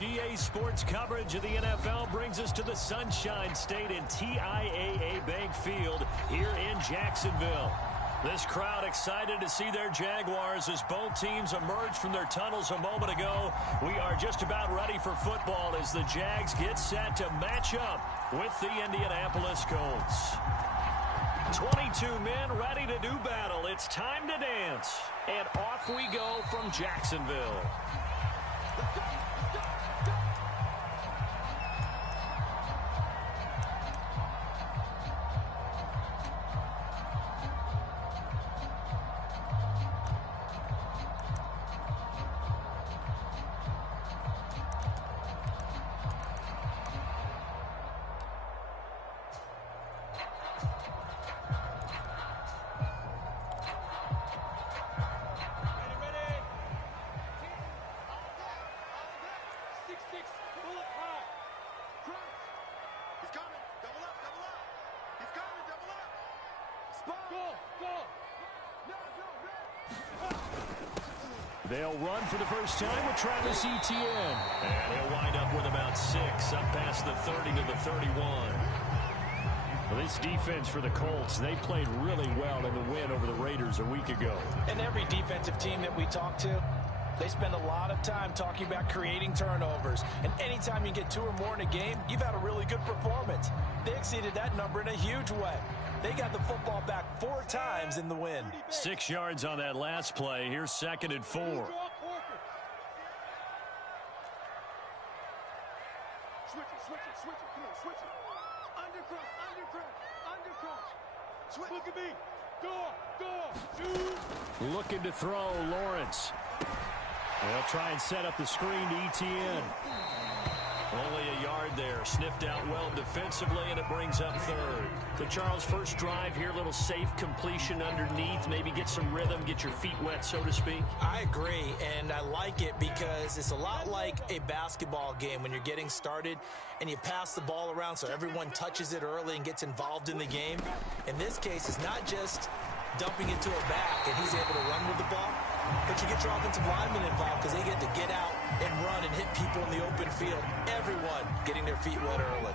EA Sports coverage of the NFL brings us to the Sunshine State and TIAA Bank Field here in Jacksonville. This crowd excited to see their Jaguars as both teams emerge from their tunnels a moment ago. We are just about ready for football as the Jags get set to match up with the Indianapolis Colts. 22 men ready to do battle. It's time to dance. And off we go from Jacksonville. They'll run for the first time with Travis Etienne. And he'll wind up with about 6, up past the 30 to the 31. Well, this defense for the Colts, they played really well in the win over the Raiders a week ago. And every defensive team that we talk to, they spend a lot of time talking about creating turnovers. And anytime you get 2 or more in a game, you've had a really good performance. They exceeded that number in a huge way. They got the football back 4 times in the win. 6 yards on that last play. Here's 2nd and 4. Switch it. Come on, switch it. Undercross. Switch. Look at me. Go. Shoot. Looking to throw, Lawrence. They'll try and set up the screen to Etienne. Only a yard there. Sniffed out well defensively, and it brings up 3rd. So, Charles, first drive here, little safe completion underneath. Maybe get some rhythm, get your feet wet, so to speak. I agree, and I like it because it's a lot like a basketball game when you're getting started and you pass the ball around so everyone touches it early and gets involved in the game. In this case, it's not just dumping it to a back and he's able to run with the ball, but you get your offensive linemen involved because they get to get out and run and hit people in the open field. Everyone getting their feet wet early.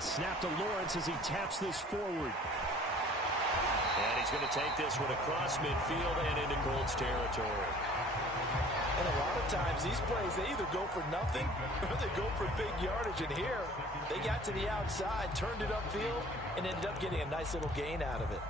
Snap to Lawrence as he taps this forward. And he's going to take this one across midfield and into Colts territory. And a lot of times these plays, they either go for nothing or they go for big yardage. And here, they got to the outside, turned it upfield, and ended up getting a nice little gain out of it.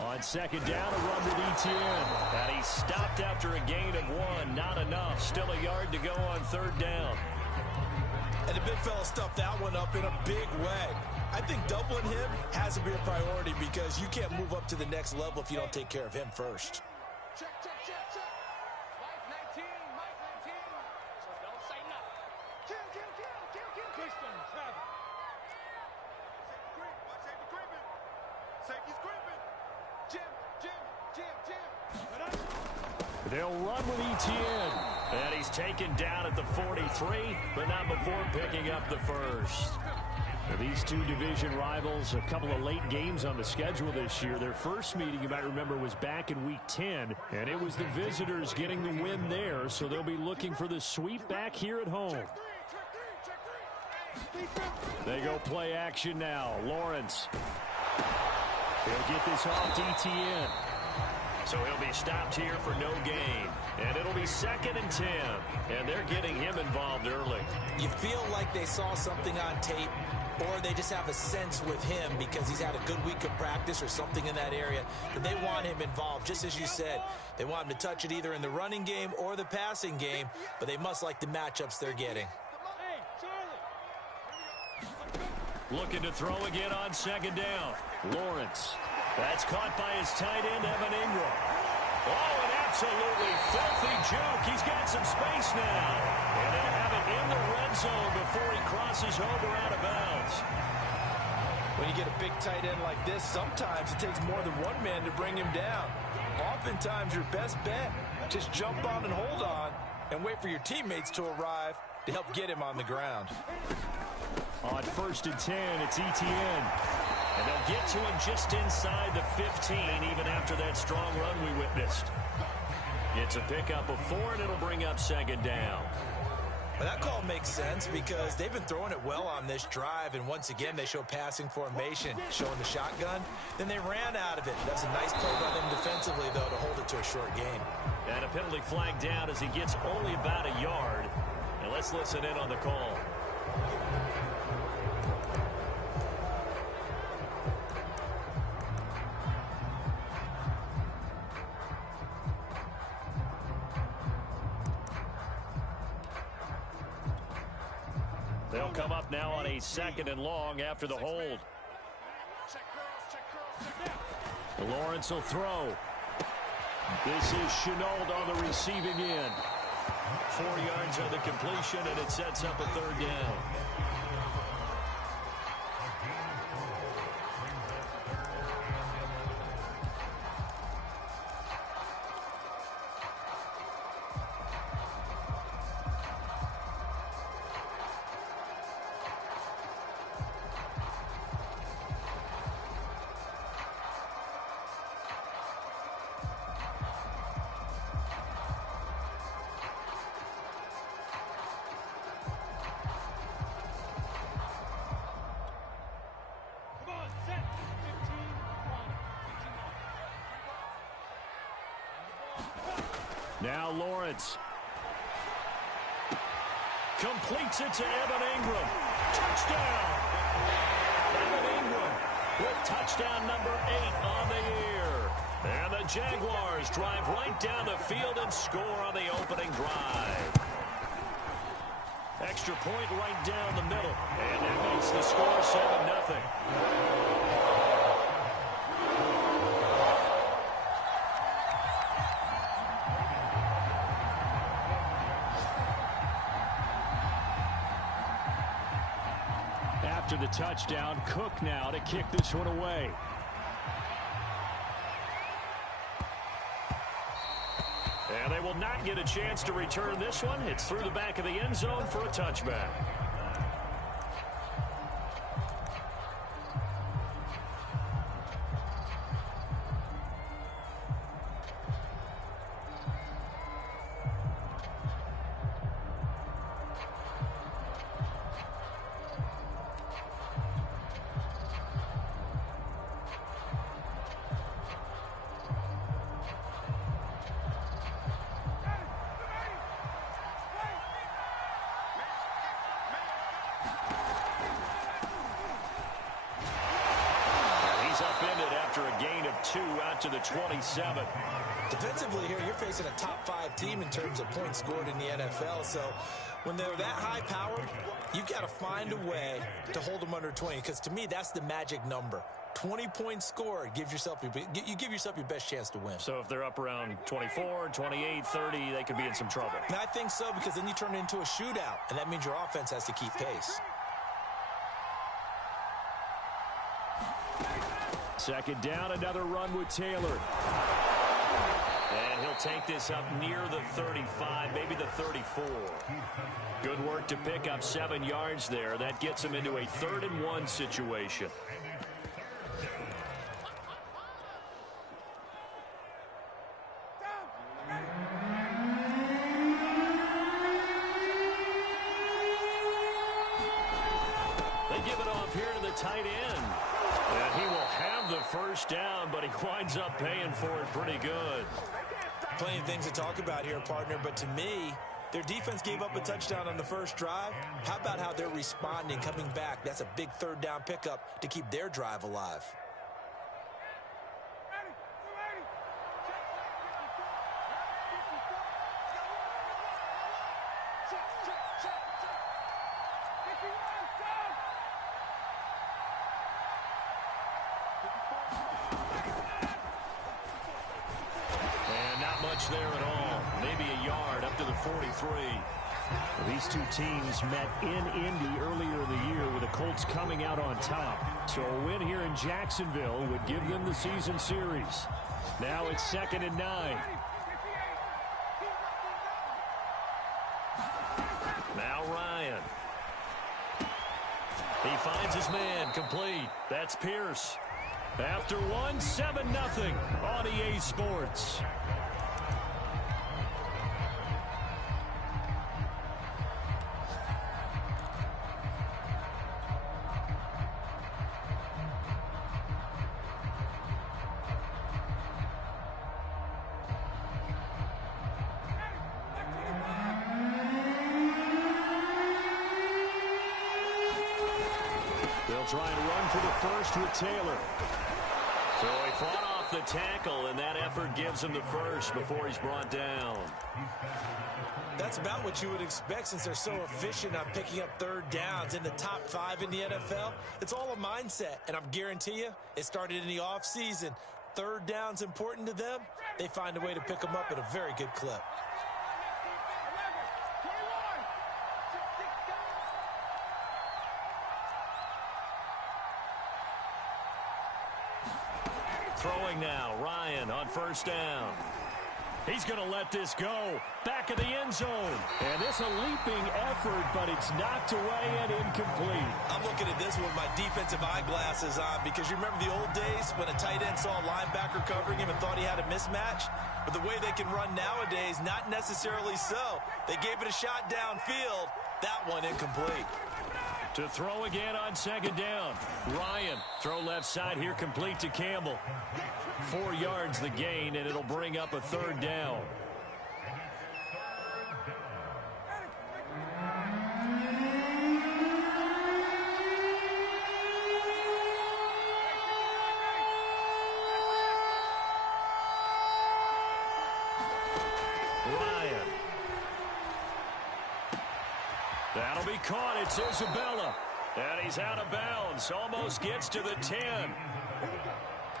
On 2nd down, a run with Etienne. And he stopped after a gain of 1. Not enough. Still a yard to go on 3rd down. And the big fella stuffed that one up in a big way. I think doubling him has to be a priority because you can't move up to the next level if you don't take care of him first. Check. Mike 19. So don't say nothing. Kill. Keystone, travel. Safety's creeping. Jim. They'll run with Etienne. And he's taken down at the 43, but not before picking up the 1st. Now, these two division rivals, a couple of late games on the schedule this year. Their first meeting, you might remember, was back in Week 10, and it was the visitors getting the win there, so they'll be looking for the sweep back here at home. They go play action now. Lawrence. He'll get this off to Etienne. So he'll be stopped here for no gain. And it'll be 2nd and 10. And they're getting him involved early. You feel like they saw something on tape, or they just have a sense with him because he's had a good week of practice or something in that area that they want him involved. Just as you said, they want him to touch it either in the running game or the passing game, but they must like the matchups they're getting. Looking to throw again on 2nd down. Lawrence. That's caught by his tight end, Evan Ingram. Oh, and Absolutely filthy juke. He's got some space now. And they'll have it in the red zone before he crosses over out of bounds. When you get a big tight end like this, sometimes it takes more than one man to bring him down. Oftentimes, your best bet, just jump on and hold on and wait for your teammates to arrive to help get him on the ground. On 1st and 10, it's ETN. And they'll get to him just inside the 15, even after that strong run we witnessed. It's a pickup of 4, and it'll bring up 2nd down. Well, that call makes sense because they've been throwing it well on this drive, and once again, they show passing formation, showing the shotgun. Then they ran out of it. That's a nice play by them defensively, though, to hold it to a short gain. And a penalty flag down as he gets only about a yard. And let's listen in on the call. They'll come up now on a 2nd and long after the hold. Lawrence will throw. This is Chenault on the receiving end. 4 yards on the completion, and it sets up a 3rd down. Now Lawrence completes it to Evan Ingram. Touchdown! Evan Ingram with touchdown number 8 on the year. And the Jaguars drive right down the field and score on the opening drive. Extra point right down the middle. And that makes the score 7-0. After the touchdown, Cook now to kick this one away. And they will not get a chance to return this one. It's through the back of the end zone for a touchback. After a gain of 2 out to the 27. Defensively here, you're facing a top 5 team in terms of points scored in the NFL. So when they're that high powered, you've got to find a way to hold them under 20. Because to me, that's the magic number. 20 points scored, you give yourself your best chance to win. So if they're up around 24, 28, 30, they could be in some trouble. And I think so, because then you turn it into a shootout, and that means your offense has to keep pace. 2nd down, another run with Taylor. And he'll take this up near the 35, maybe the 34. Good work to pick up 7 yards there. That gets him into a 3rd and 1 situation. They give it off here to the tight end. And he will have the 1st down, but he winds up paying for it pretty good. Plenty of things to talk about here, partner, but to me, their defense gave up a touchdown on the 1st drive. How about how they're responding, coming back? That's a big 3rd down pickup to keep their drive alive. there at all. Maybe a yard up to the 43. Well, these two teams met in Indy earlier in the year with the Colts coming out on top. So a win here in Jacksonville would give them the season series. Now it's 2nd and 9. Now Ryan. He finds his man, complete. That's Pierce. After one, 7-0 on EA Sports. They'll try and run for the first with Taylor. So he fought off the tackle, and that effort gives him the first before he's brought down. That's about what you would expect since they're so efficient on picking up third downs in the top 5 in the NFL. It's all a mindset, and I'm guarantee you it started in the offseason. Third down's important to them. They find a way to pick them up at a very good clip. Throwing now, Ryan on first down. He's going to let this go. Back of the end zone. And this a leaping effort, but it's knocked away and incomplete. I'm looking at this with my defensive eyeglasses on because you remember the old days when a tight end saw a linebacker covering him and thought he had a mismatch? But the way they can run nowadays, not necessarily so. They gave it a shot downfield. That one incomplete. To throw again on second down. Ryan, throw left side here, complete to Campbell. 4 yards the gain, and it'll bring up a third down. Ryan. That'll be caught. It's Isabella. And he's out of bounds. Almost gets to the 10.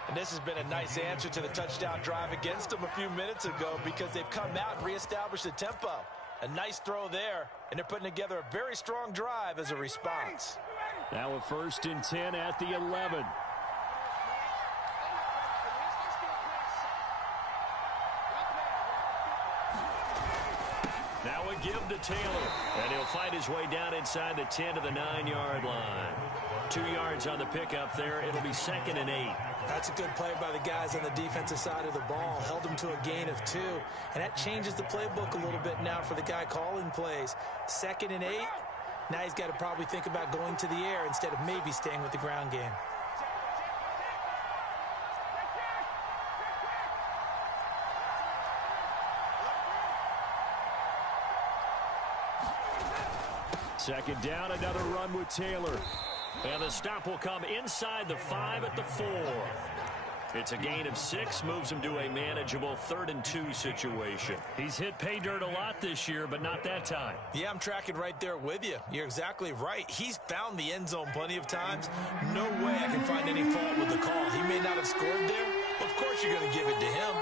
And this has been a nice answer to the touchdown drive against them a few minutes ago because they've come out and reestablished the tempo. A nice throw there, and they're putting together a very strong drive as a response. Now a 1st and 10 at the 11. Now a give to Taylor, and he'll find his way down inside the 10 to the 9-yard line. 2 yards on the pickup there. It'll be 2nd and 8. That's a good play by the guys on the defensive side of the ball. Held them to a gain of 2, and that changes the playbook a little bit now for the guy calling plays. 2nd and 8. Now he's got to probably think about going to the air instead of maybe staying with the ground game. Second down, another run with Taylor. And the stop will come inside the 5 at the 4. It's a gain of 6, moves him to a manageable 3rd and 2 situation. He's hit pay dirt a lot this year, but not that time. Yeah, I'm tracking right there with you. You're exactly right. He's found the end zone plenty of times. No way I can find any fault with the call. He may not have scored there. Of course you're going to give it to him.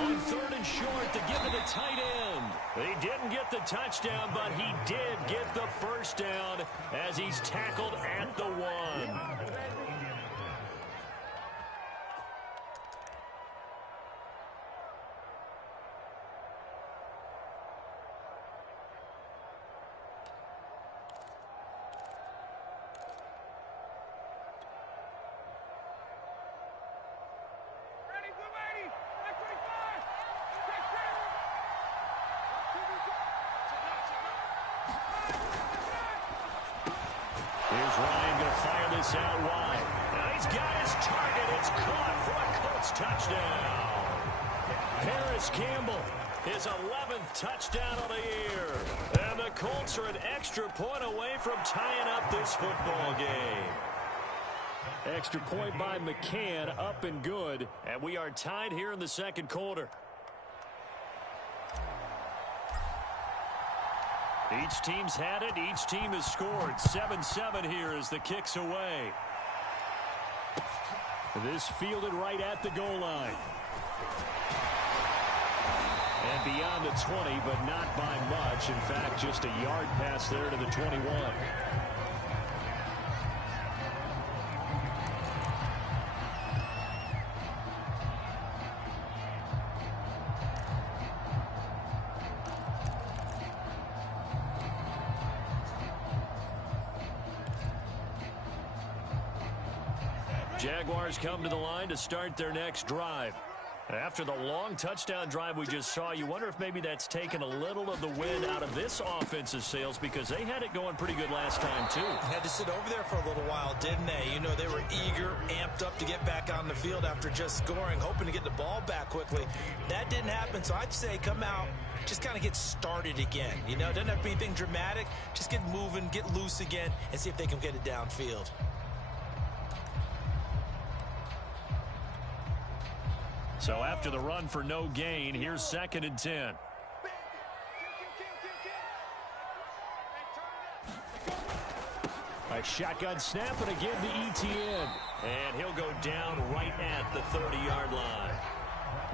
On 3rd and short to give it to tight end. He didn't get the touchdown, but he did get the first down as he's tackled at the 1. Here's Ryan going to fire this out wide. Now he's got his target. It's caught for a Colts touchdown. Harris Campbell, his 11th touchdown of the year. And the Colts are an extra point away from tying up this football game. Extra point by McCann, up and good. And we are tied here in the second quarter. Each team's had it. Each team has scored. 7-7 here as the kick's away. This fielded right at the goal line. And beyond the 20, but not by much. In fact, just a yard pass there to the 21. Jaguars come to the line to start their next drive. After the long touchdown drive we just saw, you wonder if maybe that's taken a little of the wind out of this offensive sails, because they had it going pretty good last time, too. Had to sit over there for a little while, didn't they? You know, they were eager, amped up to get back on the field after just scoring, hoping to get the ball back quickly. That didn't happen, so I'd say come out, just kind of get started again. You know, it doesn't have to be anything dramatic. Just get moving, get loose again, and see if they can get it downfield. So after the run for no gain, here's 2nd and 10. A shotgun snap, and again to ETN. And he'll go down right at the 30-yard line.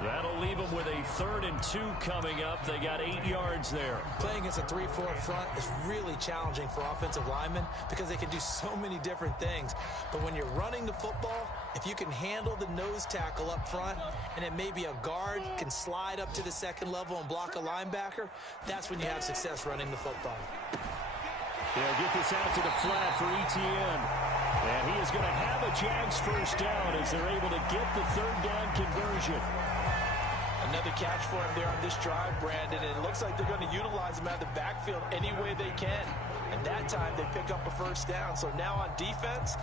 That'll leave them with a 3rd and 2 coming up. They got 8 yards there. Playing against a 3-4 front is really challenging for offensive linemen because they can do so many different things. But when you're running the football, if you can handle the nose tackle up front, and then maybe a guard can slide up to the 2nd level and block a linebacker, that's when you have success running the football. They'll get this out to the flat for ETN. And he is going to have a Jags first down as they're able to get the 3rd down conversion. Another catch for him there on this drive, Brandon, and it looks like they're going to utilize him out of the backfield any way they can. And that time they pick up a first down. So now on defense,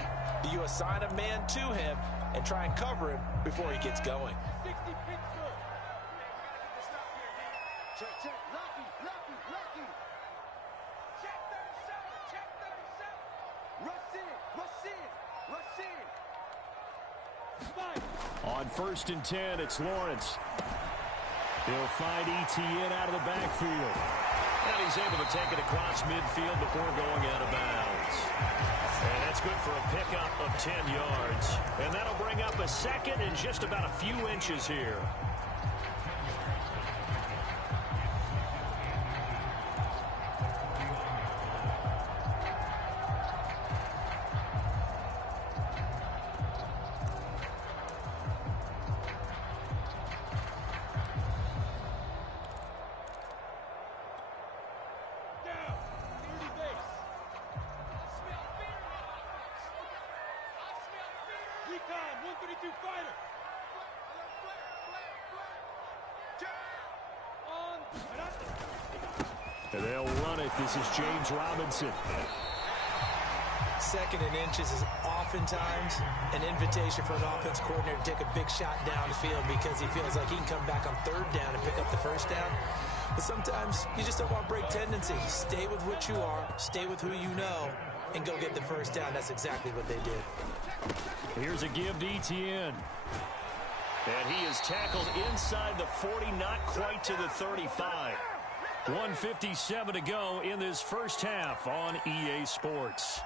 you assign a man to him and try and cover him before he gets going. 60 Pittsburgh. Check, check. Lucky, lucky, lucky. Check 37, check 37. Rush in, rush in, rush in. Spike. On 1st and 10, it's Lawrence. He'll find ETN out of the backfield. And he's able to take it across midfield before going out of bounds. And that's good for a pickup of 10 yards. And that'll bring up a 2nd and just about a few inches here. And they'll run it. This is James Robinson. 2nd and inches is oftentimes an invitation for an offense coordinator to take a big shot downfield because he feels like he can come back on 3rd down and pick up the first down. But sometimes you just don't want break tendency. Stay with what you are, stay with who you know, and go get the first down. That's exactly what they did. Here's a give to ETN. And he is tackled inside the 40, not quite to the 35. 1:57 to go in this first half on EA Sports.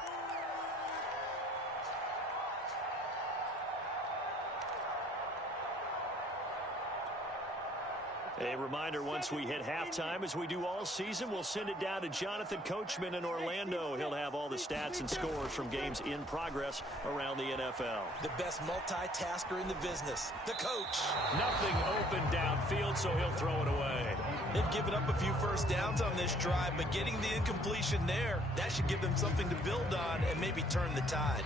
A reminder, once we hit halftime, as we do all season, we'll send it down to Jonathan Coachman in Orlando. He'll have all the stats and scores from games in progress around the NFL. The best multitasker in the business, the coach. Nothing open downfield, so he'll throw it away. They've given up a few first downs on this drive, but getting the incompletion there, that should give them something to build on and maybe turn the tide.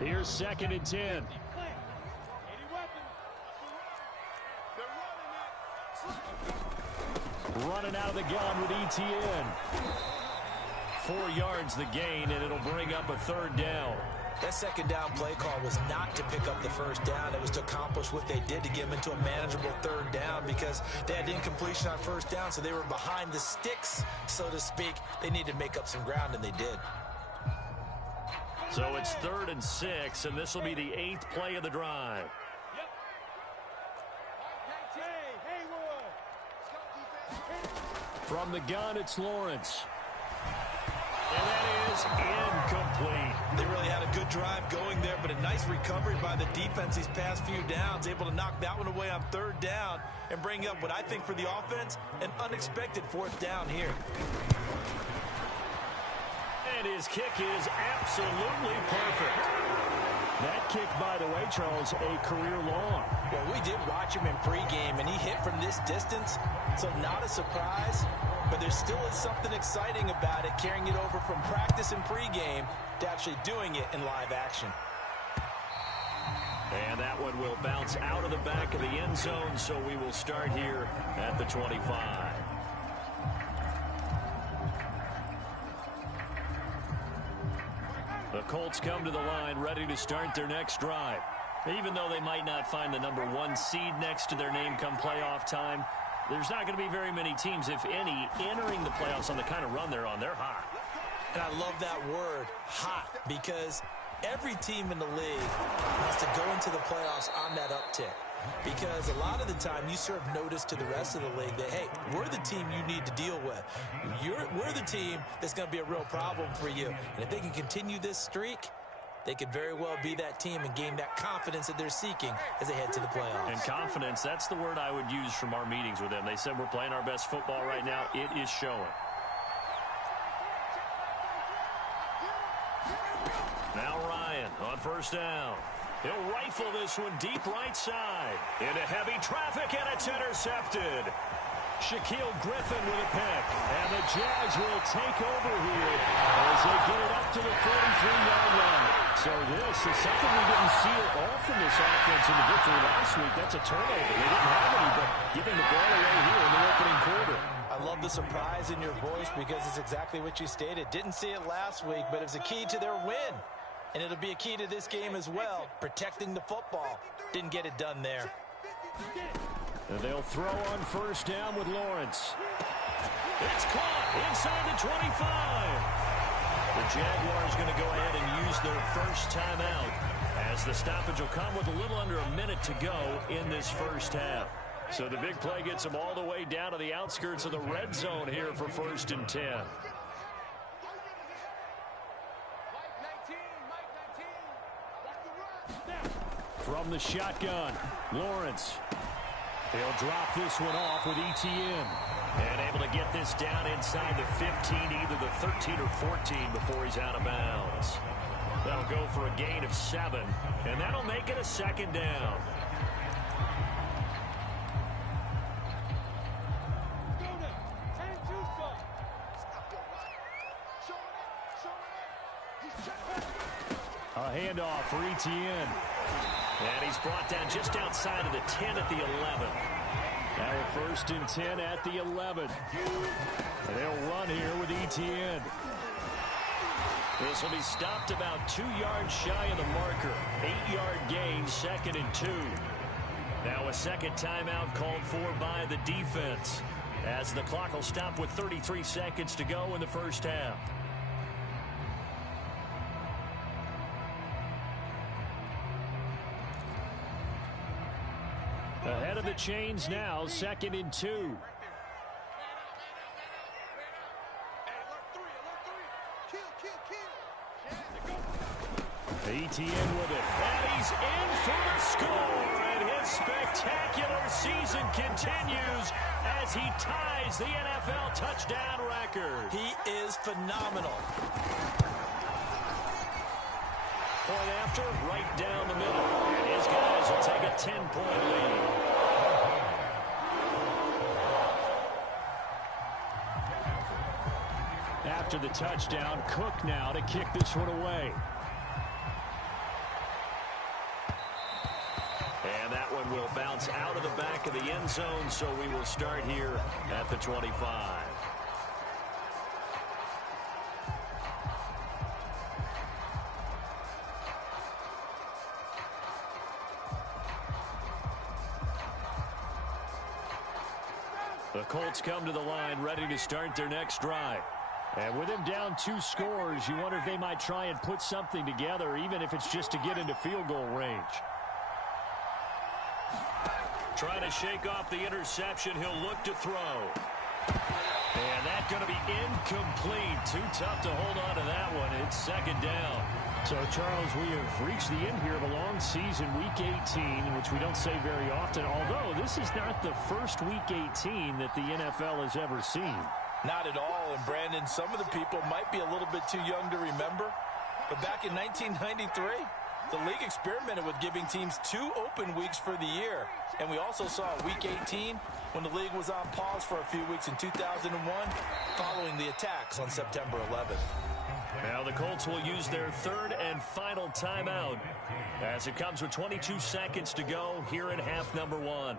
Here's 2nd and 10. Running out of the gun with ETN. 4 yards the gain, and it'll bring up a 3rd down. That 2nd down play call was not to pick up the first down. It was to accomplish what they did, to get them into a manageable 3rd down, because they had incompletion on 1st down, so they were behind the sticks, so to speak. They needed to make up some ground, and they did. So it's 3rd and 6, and this will be the 8th play of the drive. From the gun, it's Lawrence. And that is incomplete. They really had a good drive going there, but a nice recovery by the defense these past few downs, able to knock that one away on 3rd down and bring up what I think for the offense, an unexpected 4th down here. And his kick is absolutely perfect. That kick, by the way, Charles, a career long. Well, we did watch him in pregame, and he hit from this distance, so not a surprise. But there still is something exciting about it, carrying it over from practice and pregame to actually doing it in live action. And that one will bounce out of the back of the end zone, so we will start here at the 25. The Colts come to the line, ready to start their next drive. Even though they might not find the #1 seed next to their name come playoff time, there's not going to be very many teams, if any, entering the playoffs on the kind of run they're on. They're hot. And I love that word, hot, because every team in the league wants to go into the playoffs on that uptick. Because a lot of the time you serve notice to the rest of the league that, hey, we're the team you need to deal with. We're the team that's going to be a real problem for you. And if they can continue this streak, they could very well be that team and gain that confidence that they're seeking as they head to the playoffs. And confidence, that's the word I would use from our meetings with them. They said we're playing our best football right now. It is showing. Now Ryan on 1st down. He'll rifle this one deep right side. Into heavy traffic, and it's intercepted. Shaquille Griffin with a pick. And the Jags will take over here as they get it up to the 43-yard line. So this is something we didn't see at all from this offense in the victory last week. That's a turnover. They didn't have any, but giving the ball away here in the opening quarter. I love the surprise in your voice because it's exactly what you stated. Didn't see it last week, but it was a key to their win. And it'll be a key to this game as well, protecting the football. Didn't get it done there. And they'll throw on 1st down with Lawrence. It's caught inside the 25. The Jaguars going to go ahead and use their first timeout as the stoppage will come with a little under a minute to go in this first half. So the big play gets them all the way down to the outskirts of the red zone here for 1st and 10. From the shotgun, Lawrence. He'll drop this one off with ETN. And able to get this down inside the 15, either the 13 or 14 before he's out of bounds. That'll go for a gain of 7, and that'll make it a 2nd down. A handoff for ETN. And he's brought down just outside of the 10 at the 11. Now a 1st and 10 at the 11. And they'll run here with ETN. This will be stopped about 2 yards shy of the marker. 8-yard gain, 2nd and 2. Now a second timeout called for by the defense, as the clock will stop with 33 seconds to go in the first half. Ahead of the chains now, 2nd and 2. ETN with it. And he's in for the score. And his spectacular season continues as he ties the NFL touchdown record. He is phenomenal. Point after, right down the middle. And his guys will take a 10-point lead. After the touchdown, Cook now to kick this one away. And that one will bounce out of the back of the end zone, so we will start here at the 25. The Colts come to the line ready to start their next drive. And with him down 2 scores, you wonder if they might try and put something together, even if it's just to get into field goal range. Trying to shake off the interception. He'll look to throw. And that's going to be incomplete. Too tough to hold on to that one. It's second down. So, Charles, we have reached the end here of a long season, Week 18, which we don't say very often, although this is not the first Week 18 that the NFL has ever seen. Not at all. And, Brandon, some of the people might be a little bit too young to remember, but back in 1993, the league experimented with giving teams 2 open weeks for the year. And we also saw Week 18 when the league was on pause for a few weeks in 2001 following the attacks on September 11th. Now the Colts will use their 3rd and final timeout as it comes with 22 seconds to go here in half number 1.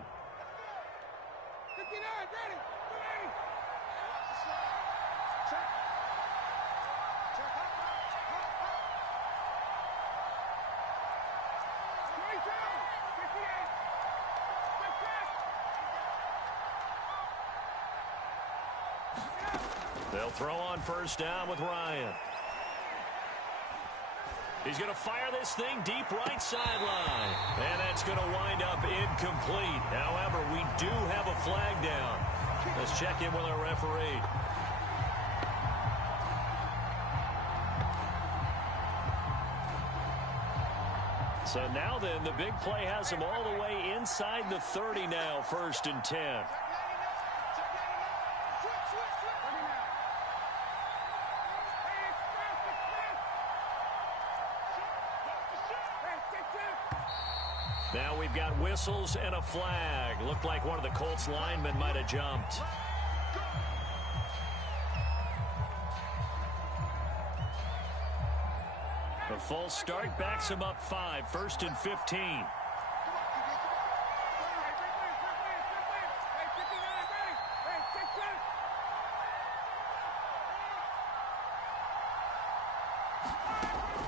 They'll throw on first down with Ryan. He's going to fire this thing deep right sideline. And that's going to wind up incomplete. However, we do have a flag down. Let's check in with our referee. So now then, the big play has him all the way inside the 30 now, 1st and 10. Now we've got whistles and a flag. Looked like one of the Colts linemen might have jumped. The false start backs him up 5, 1st and 15.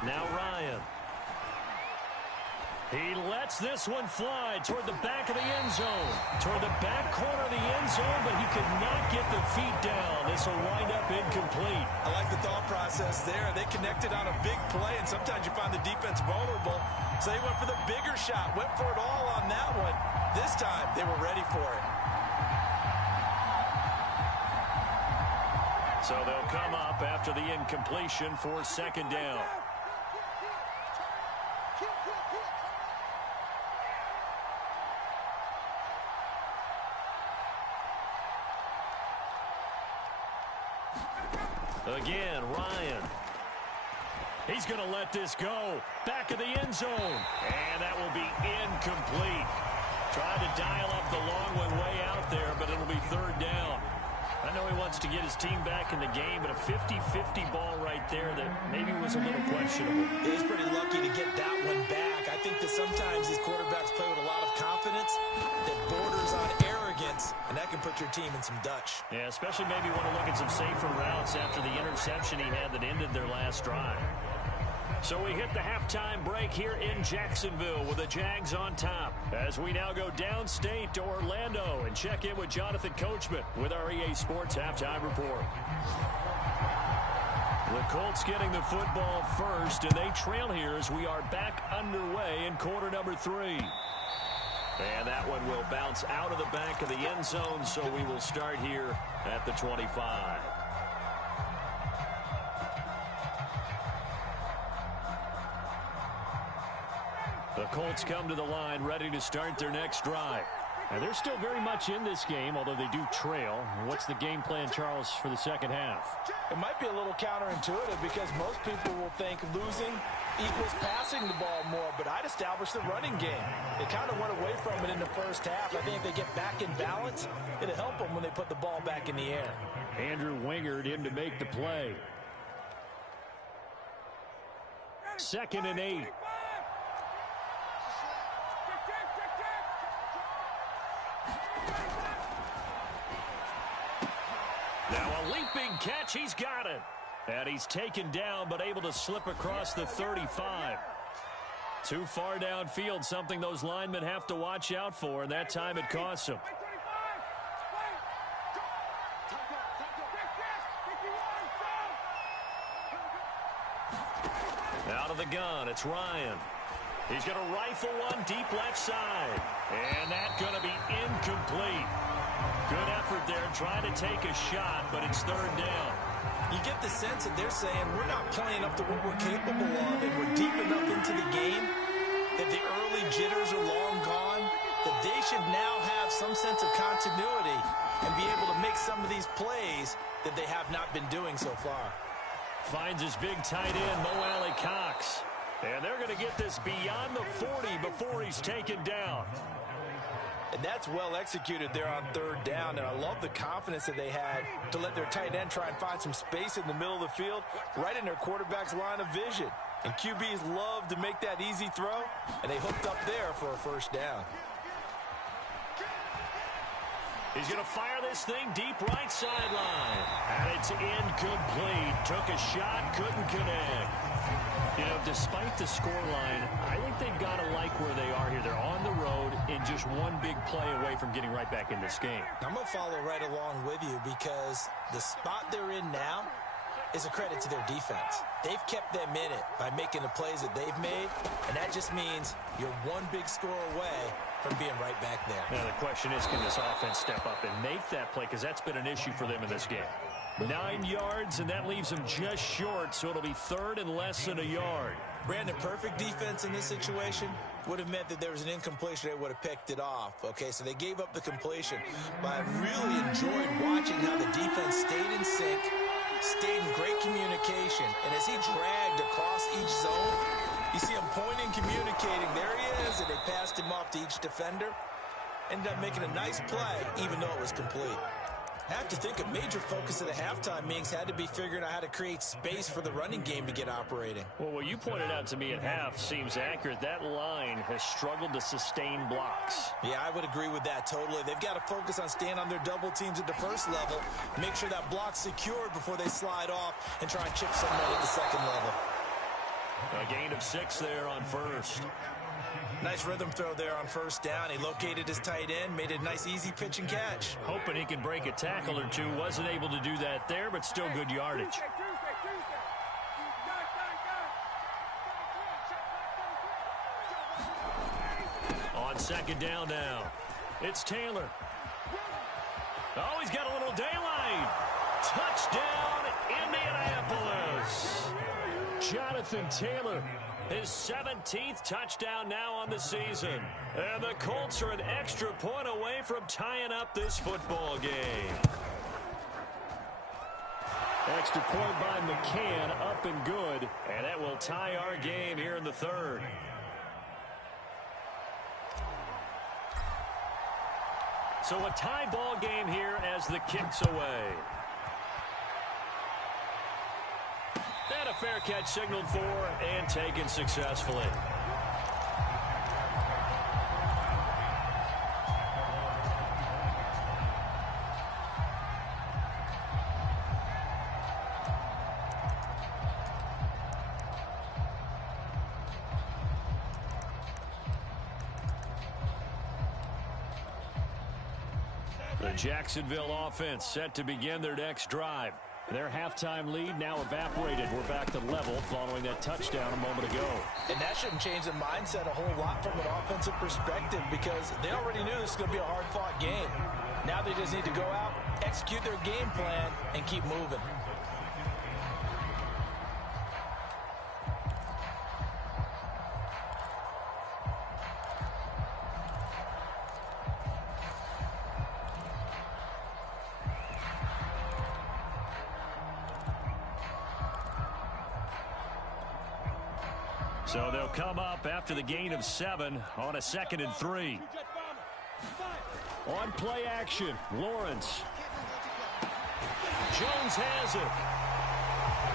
Now Ryan. He lets this one fly toward the back of the end zone. Toward the back corner of the end zone, but he could not get the feet down. This will wind up incomplete. I like the thought process there. They connected on a big play, and sometimes you find the defense vulnerable. So they went for the bigger shot, went for it all on that one. This time, they were ready for it. So they'll come up after the incompletion for 2nd down. Again, Ryan. He's going to let this go. Back of the end zone. And that will be incomplete. Tried to dial up the long one way out there, but it'll be 3rd down. I know he wants to get his team back in the game, but a 50-50 ball right there that maybe was a little questionable. He's pretty lucky to get that one back. I think that sometimes these quarterbacks play with a lot of confidence that borders on arrogance, and that can put your team in some Dutch. Yeah, especially maybe want to look at some safer routes after the interception he had that ended their last drive. So we hit the halftime break here in Jacksonville with the Jags on top as we now go downstate to Orlando and check in with Jonathan Coachman with our EA Sports Halftime Report. The Colts getting the football first, and they trail here as we are back underway in quarter number 3. And that one will bounce out of the back of the end zone, so we will start here at the 25. The Colts come to the line ready to start their next drive. And they're still very much in this game, although they do trail. What's the game plan, Charles, for the second half? It might be a little counterintuitive because most people will think losing equals passing the ball more, but I'd establish the running game. They kind of went away from it in the first half. I think if they get back in balance, it'll help them when they put the ball back in the air. Andrew Wingard in to make the play. 2nd and 8. Now a leaping catch, he's got it. And he's taken down, but able to slip across the 35. Too far downfield, something those linemen have to watch out for, and that time it costs them. Out of the gun, it's Ryan. He's going to rifle one deep left side. And that's going to be incomplete. Good effort there trying to take a shot, but it's third down. You get the sense that they're saying we're not playing up to what we're capable of, and we're deep enough into the game that the early jitters are long gone, that they should now have some sense of continuity and be able to make some of these plays that they have not been doing so far. Finds his big tight end, Mo Alley Cox. And they're going to get this beyond the 40 before he's taken down. And that's well executed there on third down, and I love the confidence that they had to let their tight end try and find some space in the middle of the field, right in their quarterback's line of vision. And QBs love to make that easy throw, and they hooked up there for a first down. He's going to fire this thing deep right sideline. And it's incomplete. Took a shot, couldn't connect. You know, despite the scoreline, I think they've got to like where they are here. They're on the road and just one big play away from getting right back in this game. I'm going to follow right along with you because the spot they're in now is a credit to their defense. They've kept them in it by making the plays that they've made, and that just means you're one big score away from being right back there. Now the question is, can this offense step up and make that play? Because that's been an issue for them in this game. 9 yards, and that leaves them just short, so it'll be third and less than a yard. Brandon, perfect defense in this situation would have meant that there was an incompletion. They would have picked it off. Okay, so they gave up the completion. But I really enjoyed watching how the defense stayed in sync, stayed in great communication, and as he dragged across each zone, you see him pointing, communicating. There he is, and they passed him off to each defender. Ended up making a nice play, even though it was complete. I have to think a major focus of the halftime meetings had to be figuring out how to create space for the running game to get operating. Well, what you pointed out to me at half seems accurate. That line has struggled to sustain blocks. Yeah, I would agree with that totally. They've got to focus on staying on their double teams at the first level, make sure that block's secured before they slide off and try and chip someone at the second level. A gain of 6 there on first. Nice rhythm throw there on first down. He located his tight end, made a nice easy pitch and catch. Hoping he can break a tackle or two. Wasn't able to do that there, but still good yardage. On second down now, it's Taylor. Oh, he's got a little daylight. Touchdown, Indianapolis. Jonathan Taylor, his 17th touchdown now on the season. And the Colts are an extra point away from tying up this football game. Extra point by McCann, up and good. And that will tie our game here in the third. So a tie ball game here as the kick's away. And a fair catch signaled for and taken successfully. The Jacksonville offense set to begin their next drive. Their halftime lead now evaporated. We're back to level following that touchdown a moment ago. And that shouldn't change the mindset a whole lot from an offensive perspective because they already knew this was going to be a hard-fought game. Now they just need to go out, execute their game plan, and keep moving. So they'll come up after the gain of 7 on a 2nd and 3. On play action, Lawrence. Jones has it.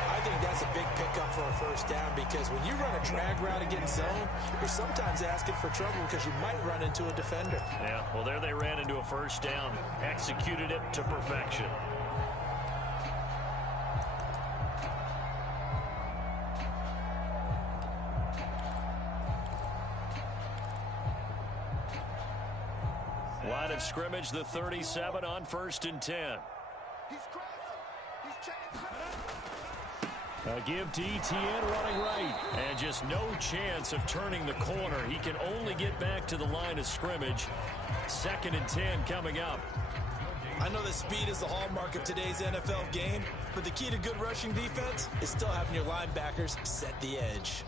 I think that's a big pickup for a first down because when you run a drag route against zone, you're sometimes asking for trouble because you might run into a defender. Yeah, well, there they ran into a first down. Executed it to perfection. Line of scrimmage, the 37 on 1st and 10. A give to ETN running right. And just no chance of turning the corner. He can only get back to the line of scrimmage. 2nd and 10 coming up. I know that speed is the hallmark of today's NFL game, but the key to good rushing defense is still having your linebackers set the edge.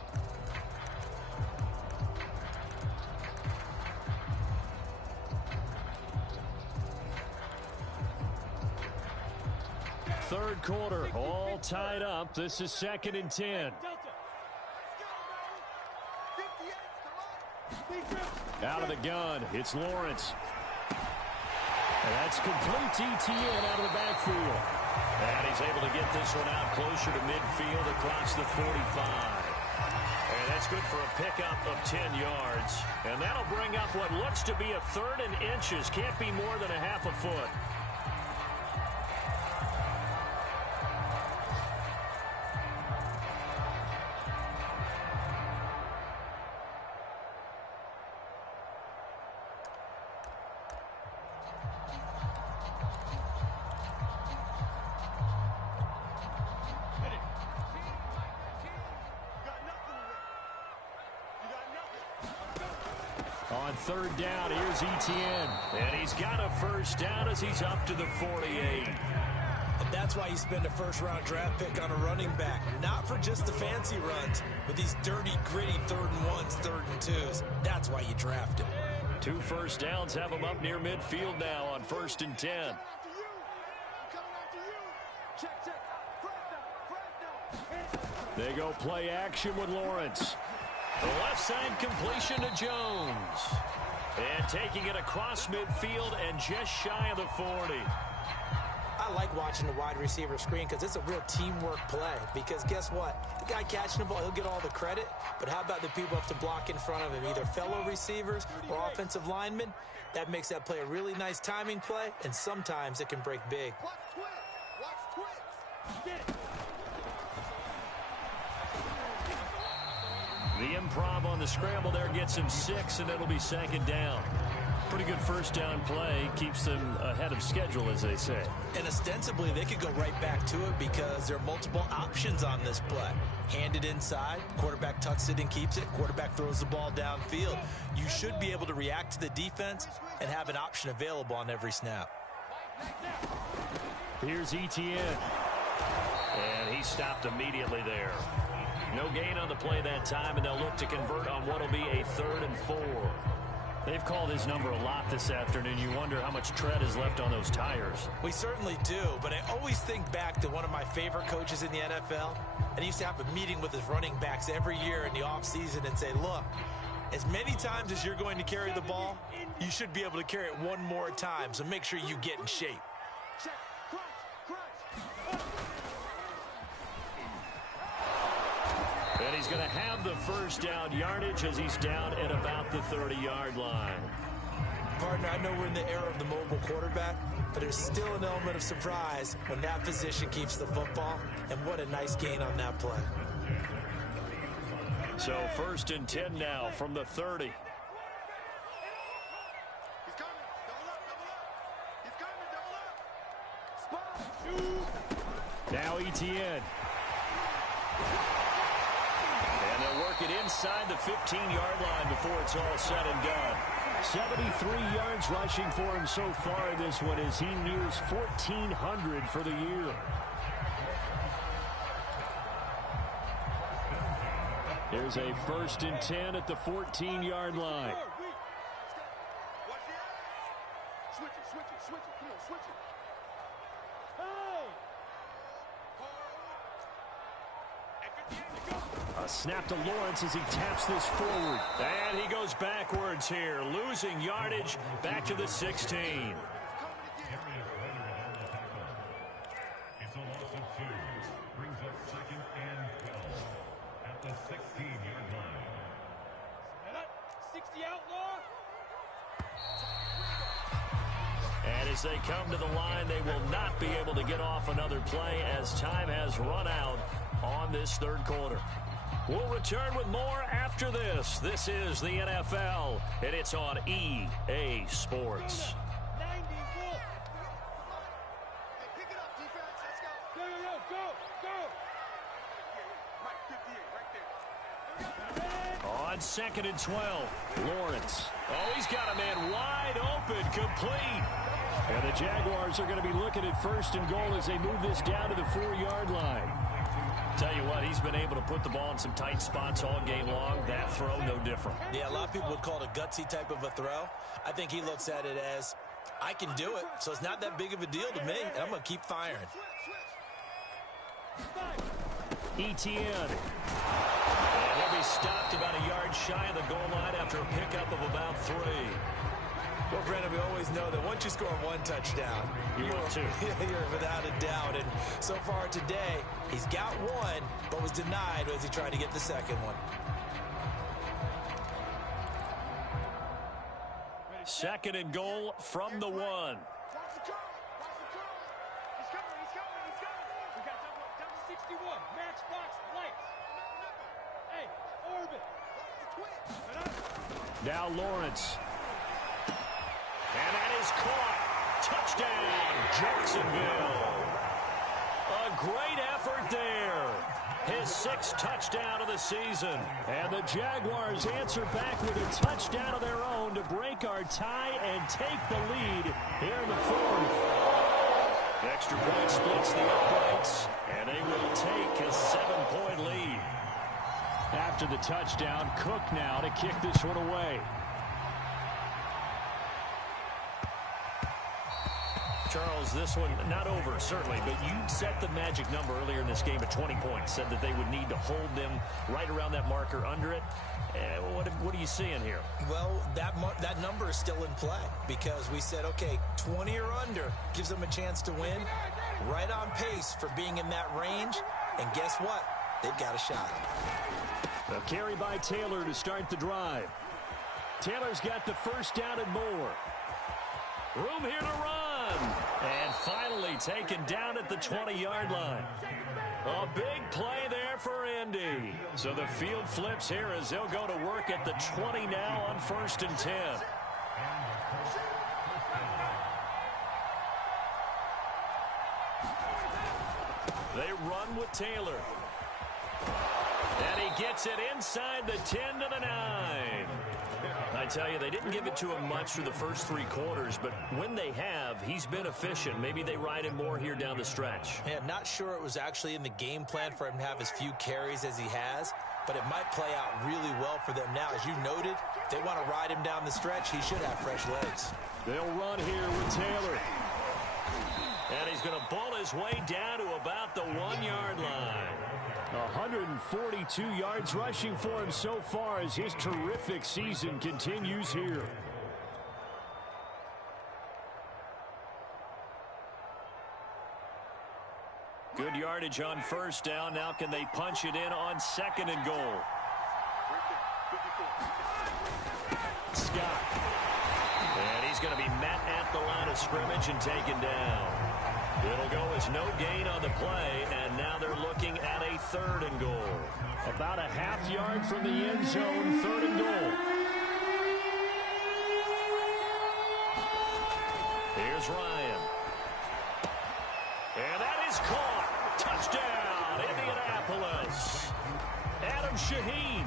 Third quarter, all tied up. This is 2nd and 10. Out of the gun, it's Lawrence. And that's complete to ETN out of the backfield. And he's able to get this one out closer to midfield across the 45. And that's good for a pickup of 10 yards. And that'll bring up what looks to be a 3rd and inches. Can't be more than a half a foot. On 3rd down, here's ETN. And he's got a first down as he's up to the 48. And that's why you spend a first-round draft pick on a running back. Not for just the fancy runs, but these dirty, gritty 3rd and 1s, 3rd and 2s. That's why you draft him. 2 first downs have him up near midfield now on 1st and 10. They go play action with Lawrence. The left side completion to Jones. And taking it across midfield and just shy of the 40. I like watching the wide receiver screen because it's a real teamwork play. Because guess what? The guy catching the ball, he'll get all the credit. But how about the people up to block in front of him? Either fellow receivers or offensive linemen. That makes that play a really nice timing play. And sometimes it can break big. Watch twins. Watch twins. Get it. The improv on the scramble there gets him 6, and it'll be 2nd down. Pretty good first down play. Keeps them ahead of schedule, as they say. And ostensibly, they could go right back to it because there are multiple options on this play. Hand it inside, quarterback tucks it and keeps it, quarterback throws the ball downfield. You should be able to react to the defense and have an option available on every snap. Here's ETN. And he stopped immediately there. No gain on the play that time, and they'll look to convert on what will be a 3rd and 4. They've called his number a lot this afternoon. You wonder how much tread is left on those tires. We certainly do, but I always think back to one of my favorite coaches in the NFL, and he used to have a meeting with his running backs every year in the offseason and say, look, as many times as you're going to carry the ball, you should be able to carry it one more time, so make sure you get in shape. Check. Crunch. And he's going to have the first down yardage as he's down at about the 30-yard line. Partner, I know we're in the era of the mobile quarterback, but there's still an element of surprise when that position keeps the football, and what a nice gain on that play. So 1st and 10 now from the 30. He's coming. Double up. He's coming. Double up. Spot. Now ETN. And they'll work it inside the 15-yard line before it's all said and done. 73 yards rushing for him so far in this one as he nears 1,400 for the year. Here's a 1st and 10 at the 14-yard line. Watch the switch it. Come on, switch it. A snap to Lawrence as he taps this forward. And he goes backwards here, losing yardage back to the 16. It's a loss of 2. Brings up 2nd and 12 at the 16-yard line. 60 outlaw. And as they come to the line, they will not be able to get off another play as time has run out on this 3rd quarter. We'll return with more after this. This is the NFL, and it's on EA Sports. 90, Wolf. Hey, pick it up, defense. Let's go. Go. On 2nd and 12, Lawrence. Oh, he's got a man wide open, complete. And the Jaguars are going to be looking at 1st and goal as they move this down to the 4-yard line. Tell you what, he's been able to put the ball in some tight spots all game long. That throw, no different. Yeah, a lot of people would call it a gutsy type of a throw. I think he looks at it as, I can do it, so it's not that big of a deal to me, and I'm going to keep firing. ETN. And he'll be stopped about a yard shy of the goal line after a pickup of about 3. Well, Brandon, we always know that once you score 1 touchdown, You will too. You're without a doubt. And so far today, he's got 1, but was denied as he tried to get the 2nd one. 2nd and goal from the 1. Watch the curl. Watch the curl. He's coming. He's coming. He's coming. We got double 61. Matchbox lights. Hey, orbit. Now Lawrence. And that is caught. Touchdown, Jacksonville. A great effort there. His 6th touchdown of the season. And the Jaguars answer back with a touchdown of their own to break our tie and take the lead here in the 4th. Extra point splits the uprights, and they will take a 7-point lead. After the touchdown, Cook now to kick this one away. Charles, this one not over, certainly, but you set the magic number earlier in this game at 20 points, said that they would need to hold them right around that marker under it. What are you seeing here? Well, that number is still in play because we said, okay, 20 or under gives them a chance to win. Right on pace for being in that range. And guess what? They've got a shot. A carry by Taylor to start the drive. Taylor's got the 1st down and more. Room here to run. And finally taken down at the 20-yard line. A big play there for Indy. So the field flips here as they'll go to work at the 20 now on 1st and 10. They run with Taylor. And he gets it inside the 10 to the 9. I tell you, they didn't give it to him much through the first 3 quarters, but when they have, he's been efficient. Maybe they ride him more here down the stretch. Yeah, not sure it was actually in the game plan for him to have as few carries as he has, but it might play out really well for them now. As you noted, if they want to ride him down the stretch, he should have fresh legs. They'll run here with Taylor. And he's going to bull his way down to about the 1-yard line. 142 yards rushing for him so far as his terrific season continues here. Good yardage on 1st down. Now can they punch it in on 2nd and goal? Scott. And he's going to be met at the line of scrimmage and taken down. It'll go as no gain on the play, and now they're looking at a 3rd and goal. About a half yard from the end zone, 3rd and goal. Here's Ryan. And that is caught. Touchdown, Indianapolis. Adam Shaheen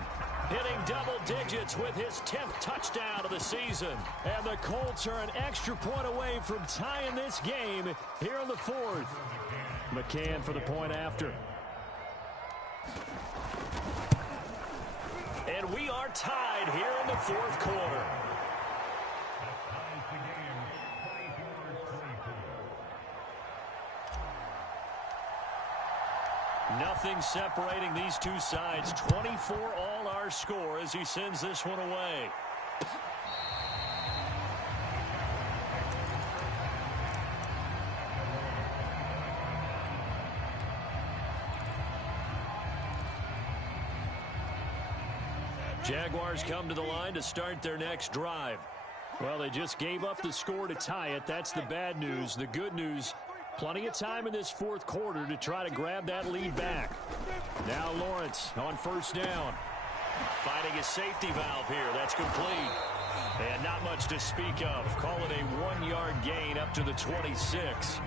hitting double digits with his 10th touchdown of the season. And the Colts are an extra point away from tying this game here in the 4th. McCann for the point after. And we are tied here in the 4th quarter. Nothing separating these two sides. 24 all our score as he sends this one away. Jaguars come to the line to start their next drive. Well, they just gave up the score to tie it. That's the bad news. The good news, plenty of time in this 4th quarter to try to grab that lead back. Now Lawrence on 1st down. Finding a safety valve here. That's complete. And not much to speak of. Call it a 1-yard gain up to the 26.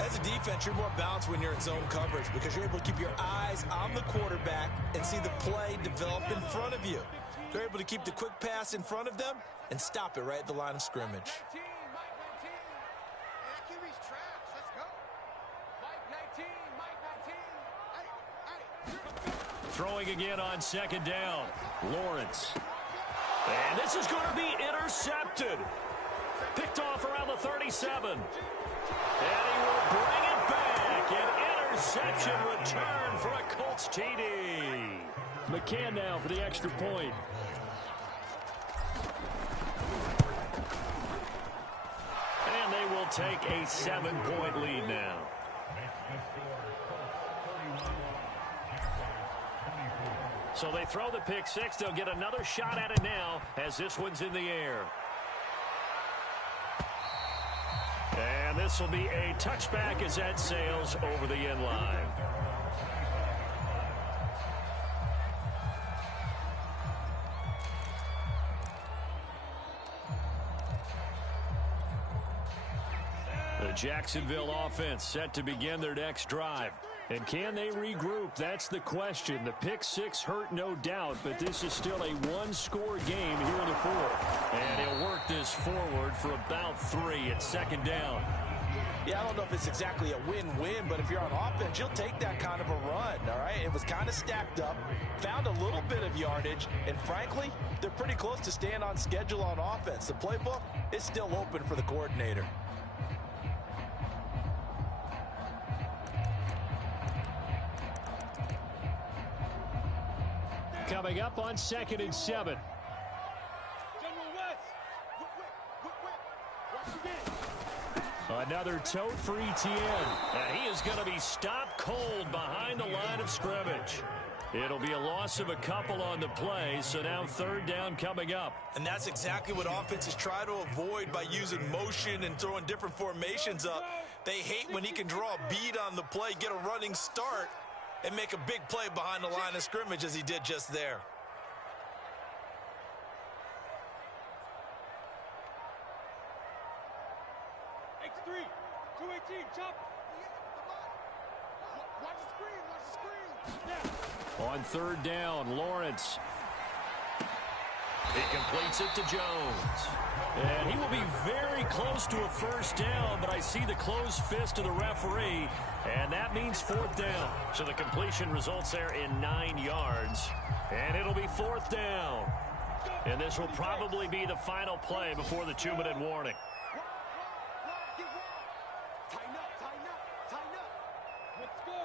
As a defense, you're more balanced when you're in zone coverage because you're able to keep your eyes on the quarterback and see the play develop in front of you. They're able to keep the quick pass in front of them and stop it right at the line of scrimmage. Throwing again on second down. Lawrence. And this is going to be intercepted. Picked off around the 37. And he will bring it back. An interception return for a Colts TD. McCann now for the extra point. And they will take a 7-point lead now. So they throw the pick six. They'll get another shot at it now as this one's in the air. And this will be a touchback as that sails over the end line. The Jacksonville offense set to begin their next drive. And can they regroup? That's the question. The pick six hurt, no doubt, but this is still a one-score game here in the fourth. And he'll work this forward for about 3 at second down. Yeah, I don't know if it's exactly a win-win, but if you're on offense, you'll take that kind of a run, all right? It was kind of stacked up, found a little bit of yardage, and frankly, they're pretty close to staying on schedule on offense. The playbook is still open for the coordinator. Coming up on 2nd and 7. Another tote for ETN. And he is going to be stopped cold behind the line of scrimmage. It'll be a loss of a couple on the play, so now third down coming up. And that's exactly what offenses try to avoid by using motion and throwing different formations up. They hate when he can draw a bead on the play, get a running start, and make a big play behind the line of scrimmage as he did just there. X3, 218, chop. Watch the screen. On third down, Lawrence. He completes it to Jones. And he will be very close to a first down, but I see the closed fist of the referee, and that means fourth down. So the completion results there in 9 yards, and it'll be fourth down. And this will probably be the final play before the 2-minute warning. Tighten up, tighten up, tighten up. Let's go.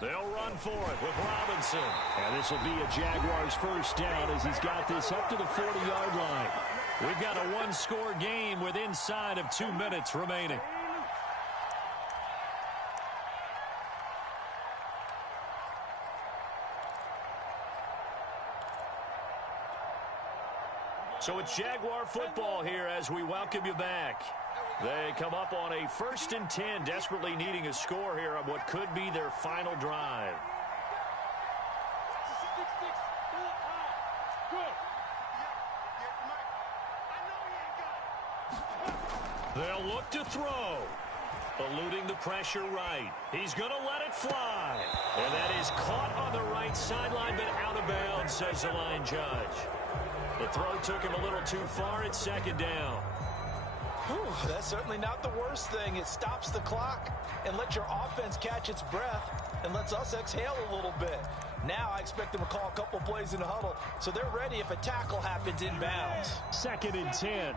They'll run for it with Robinson. And this will be a Jaguars first down as he's got this up to the 40-yard line. We've got a one-score game with inside of 2 minutes remaining. So it's Jaguar football here as we welcome you back. They come up on a 1st and 10, desperately needing a score here on what could be their final drive. They'll look to throw. Eluding the pressure right. He's going to let it fly. And that is caught on the right sideline, but out of bounds, says the line judge. The throw took him a little too far at second down. Whew, that's certainly not the worst thing. It stops the clock and lets your offense catch its breath and lets us exhale a little bit. Now I expect them to call a couple plays in the huddle, so they're ready if a tackle happens inbounds. 2nd and 10.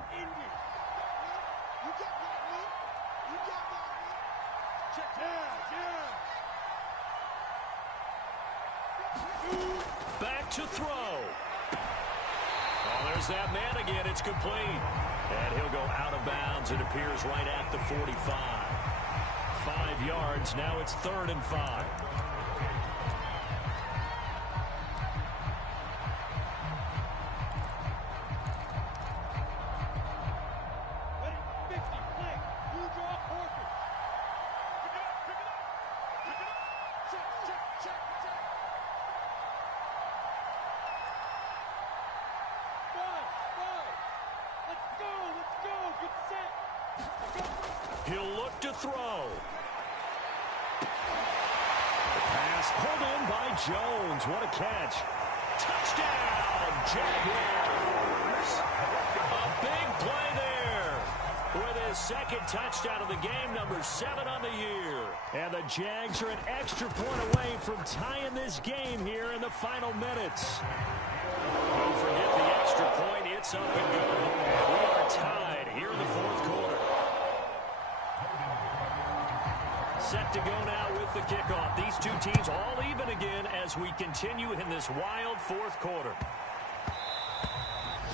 Back to throw. Oh, there's that man again. It's complete. And he'll go out of bounds. It appears right at the 45. 5 yards. Now it's 3rd and 5. throw. Pass pulled in by Jones. What a catch. Touchdown, Jaguars. A big play there with his second touchdown of the game, number 7 on the year. And the Jags are an extra point away from tying this game here in the final minutes. Don't forget the extra point. It's up and good. We are tied here in the fourth quarter. Set to go now with the kickoff. These two teams all even again as we continue in this wild fourth quarter.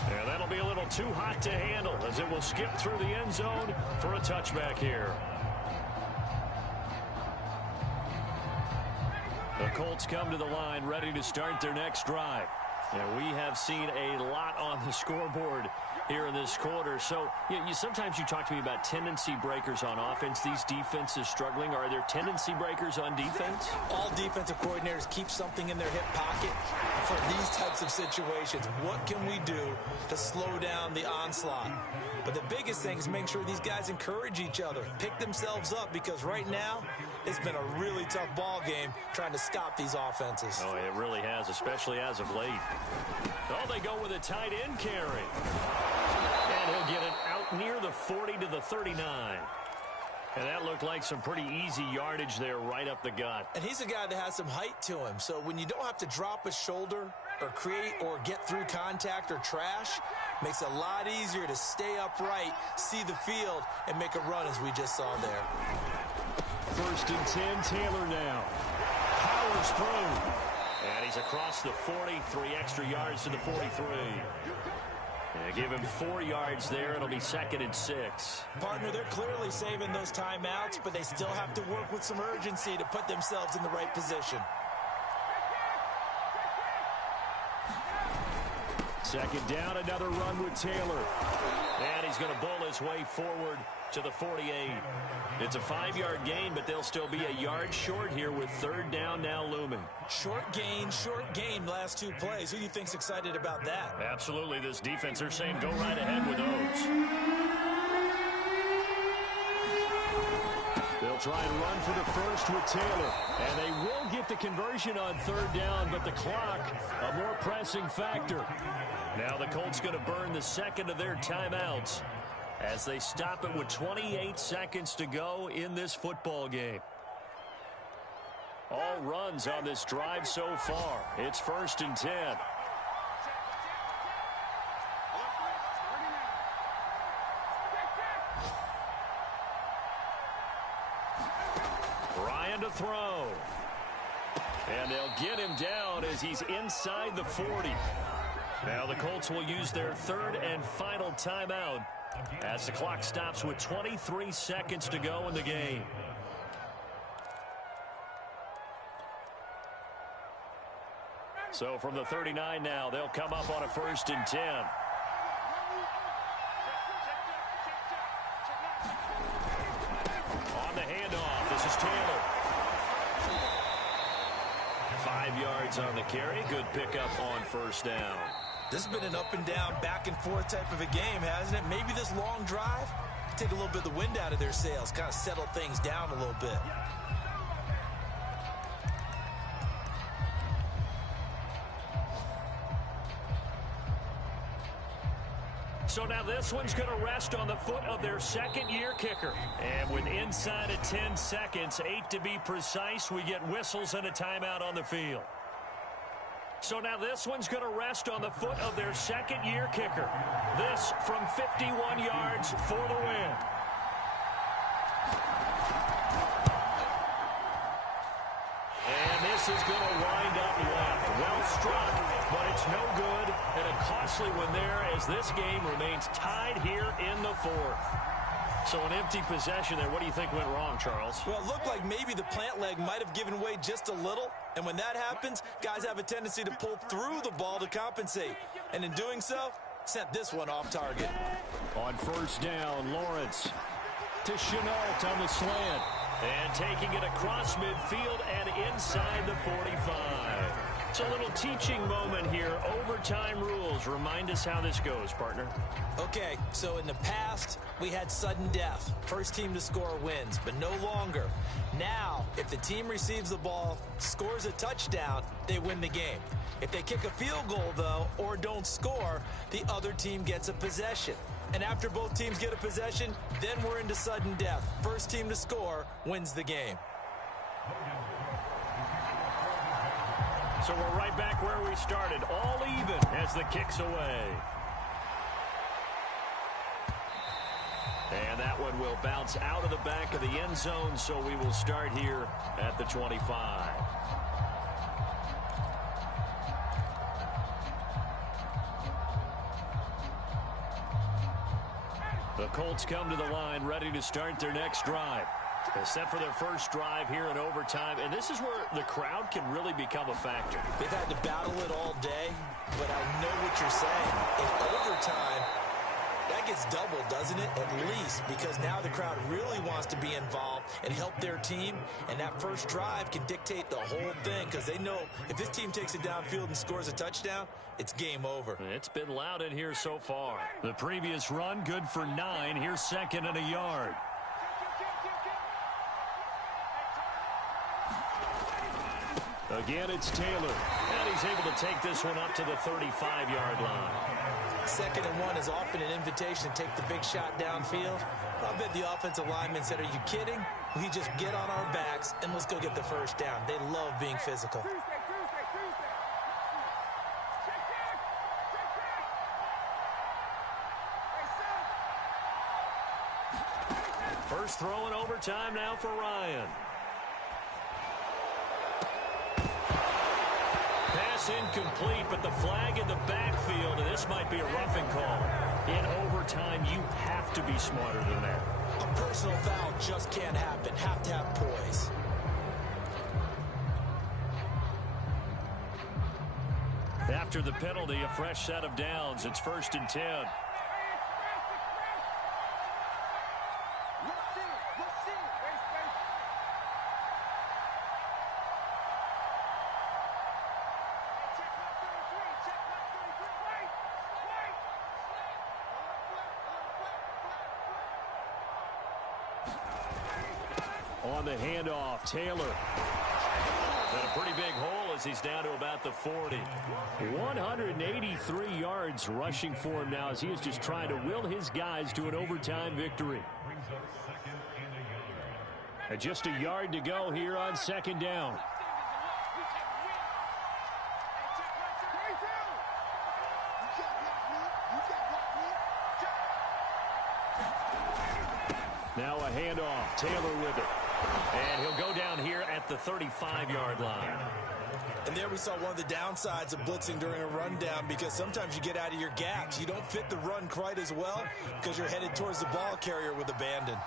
Yeah, that'll be a little too hot to handle as it will skip through the end zone for a touchback here. The Colts come to the line ready to start their next drive. And we have seen a lot on the scoreboard here in this quarter. So sometimes you talk to me about tendency breakers on offense. These defenses struggling. Are there tendency breakers on defense? All defensive coordinators keep something in their hip pocket for these types of situations. What can we do to slow down the onslaught? But the biggest thing is make sure these guys encourage each other, pick themselves up, because right now it's been a really tough ball game trying to stop these offenses. Oh, it really has, especially as of late. Oh, they go with a tight end carry. And he'll get it out near the 40 to the 39. And that looked like some pretty easy yardage there right up the gut. And he's a guy that has some height to him. So when you don't have to drop a shoulder or create or get through contact or trash, makes it a lot easier to stay upright, see the field, and make a run as we just saw there. 1st and 10, Taylor now. Powers through. And he's across the 40, 3 extra yards to the 43. Yeah, give him 4 yards there. It'll be 2nd and 6. Partner, they're clearly saving those timeouts, but they still have to work with some urgency to put themselves in the right position. 2nd down, another run with Taylor. And he's going to bull his way forward to the 48. It's a 5-yard gain, but they'll still be a yard short here with 3rd down now looming. Short gain, last 2 plays. Who do you think's excited about that? Absolutely, this defense, they're saying go right ahead with those. They'll try and run for the first with Taylor. And they will get the conversion on 3rd down, but the clock, a more pressing factor. Now the Colts going to burn the 2nd of their timeouts as they stop it with 28 seconds to go in this football game. All runs on this drive so far. It's 1st and 10. Ryan to throw. And they'll get him down as he's inside the 40. Now the Colts will use their 3rd and final timeout as the clock stops with 23 seconds to go in the game. So from the 39 now, they'll come up on a 1st and 10. On the handoff, this is Taylor. 5 yards on the carry. Good pickup on 1st down. This has been an up and down, back and forth type of a game, hasn't it? Maybe this long drive, take a little bit of the wind out of their sails, kind of settle things down a little bit. So now this one's going to rest on the foot of their 2nd-year kicker. And with inside of 10 seconds, 8 to be precise, we get whistles and a timeout on the field. So now this one's going to rest on the foot of their 2nd-year kicker. This from 51 yards for the win. And this is going to wind up left. Well struck, but it's no good. And a costly one there as this game remains tied here in the 4th. So an empty possession there. What do you think went wrong, Charles? Well, it looked like maybe the plant leg might have given way just a little. And when that happens, guys have a tendency to pull through the ball to compensate. And in doing so, sent this one off target. On 1st down, Lawrence to Chenault on the slant. And taking it across midfield and inside the 45. It's a little teaching moment here. Overtime rules. Remind us how this goes, partner. Okay, so in the past, we had sudden death. First team to score wins, but no longer. Now, if the team receives the ball, scores a touchdown, they win the game. If they kick a field goal, though, or don't score, the other team gets a possession. And after both teams get a possession, then we're into sudden death. First team to score wins the game. So we're right back where we started, all even as the kick's away. And that one will bounce out of the back of the end zone, so we will start here at the 25. The Colts come to the line, ready to start their next drive. They're set for their first drive here in overtime, and this is where the crowd can really become a factor. They've had to battle it all day, but I know what you're saying. In overtime, that gets doubled, doesn't it? At least, because now the crowd really wants to be involved and help their team, and that first drive can dictate the whole thing, because they know if this team takes it downfield and scores a touchdown, it's game over. It's been loud in here so far. The previous run, good for 9. Here's second and a yard. Again, it's Taylor, and he's able to take this one up to the 35-yard line. Second and 1 is often an invitation to take the big shot downfield. I bet the offensive lineman said, are you kidding? We just get on our backs and let's go get the first down. They love being physical. First throw in overtime now for Ryan. Pass incomplete, but the flag in the backfield, and this might be a roughing call. In overtime, you have to be smarter than that. A personal foul just can't happen. Have to have poise. After the penalty, a fresh set of downs. It's 1st and 10. On the handoff, Taylor. And a pretty big hole as he's down to about the 40. 183 yards rushing for him now as he is just trying to will his guys to an overtime victory. And just a yard to go here on second down. Now a handoff, Taylor with it. And he'll go down here at the 35-yard line. And there we saw one of the downsides of blitzing during a rundown, because sometimes you get out of your gaps. You don't fit the run quite as well because you're headed towards the ball carrier with abandon.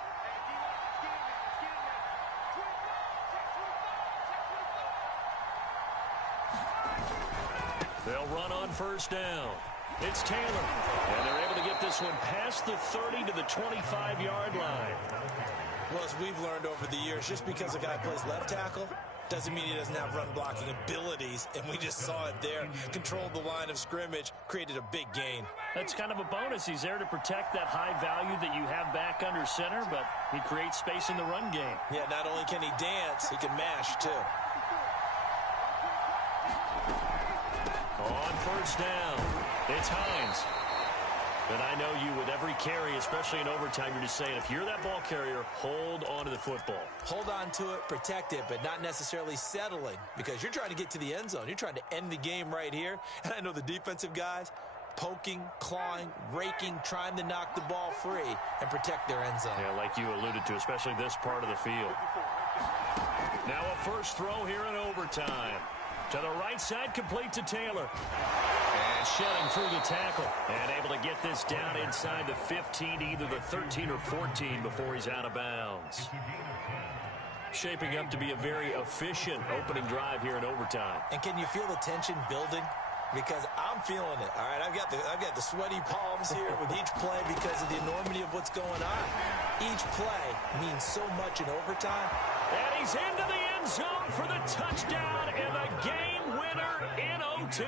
They'll run on first down. It's Taylor. And they're able to get this one past the 30 to the 25-yard line. Well, as we've learned over the years, just because a guy plays left tackle doesn't mean he doesn't have run blocking abilities, and we just saw it there. Controlled the line of scrimmage, created a big gain. That's kind of a bonus. He's there to protect that high value that you have back under center, but he creates space in the run game. Yeah, not only can he dance, he can mash, too. On first down, it's Hines. And I know you, with every carry, especially in overtime, you're just saying, if you're that ball carrier, hold on to the football. Hold on to it, protect it, but not necessarily settling, because you're trying to get to the end zone. You're trying to end the game right here. And I know the defensive guys poking, clawing, raking, trying to knock the ball free and protect their end zone. Yeah, like you alluded to, especially this part of the field. Now a first throw here in overtime. To the right side, complete to Taylor. And shedding through the tackle. And able to get this down inside the 15, either the 13 or 14 before he's out of bounds. Shaping up to be a very efficient opening drive here in overtime. And can you feel the tension building? because I'm feeling it. All right, I've got the sweaty palms here with each play because of the enormity of what's going on. Each play means so much in overtime. And he's into the end zone for the touchdown and the game winner in OT.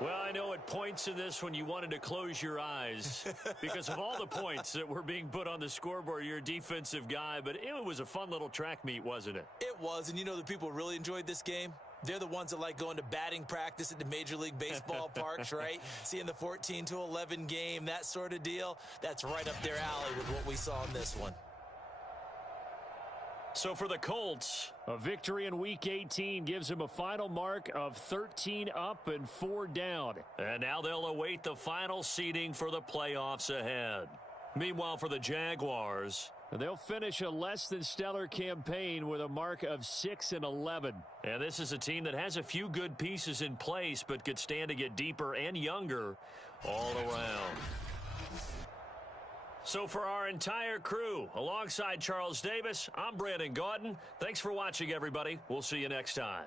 Well, I know at points in this when you wanted to close your eyes because of all the points that were being put on the scoreboard. You're a defensive guy, but it was a fun little track meet, wasn't it? It was, and you know the people who really enjoyed this game? They're the ones that like going to batting practice at the Major League Baseball parks, right? Seeing the 14-11 game, that sort of deal. That's right up their alley with what we saw in this one. So for the Colts, a victory in Week 18 gives them a final mark of 13 up and 4 down. And now they'll await the final seeding for the playoffs ahead. Meanwhile, for the Jaguars, they'll finish a less than stellar campaign with a mark of 6-11. And this is a team that has a few good pieces in place, but could stand to get deeper and younger all around. So for our entire crew, alongside Charles Davis, I'm Brandon Gaudin. Thanks for watching, everybody. We'll see you next time.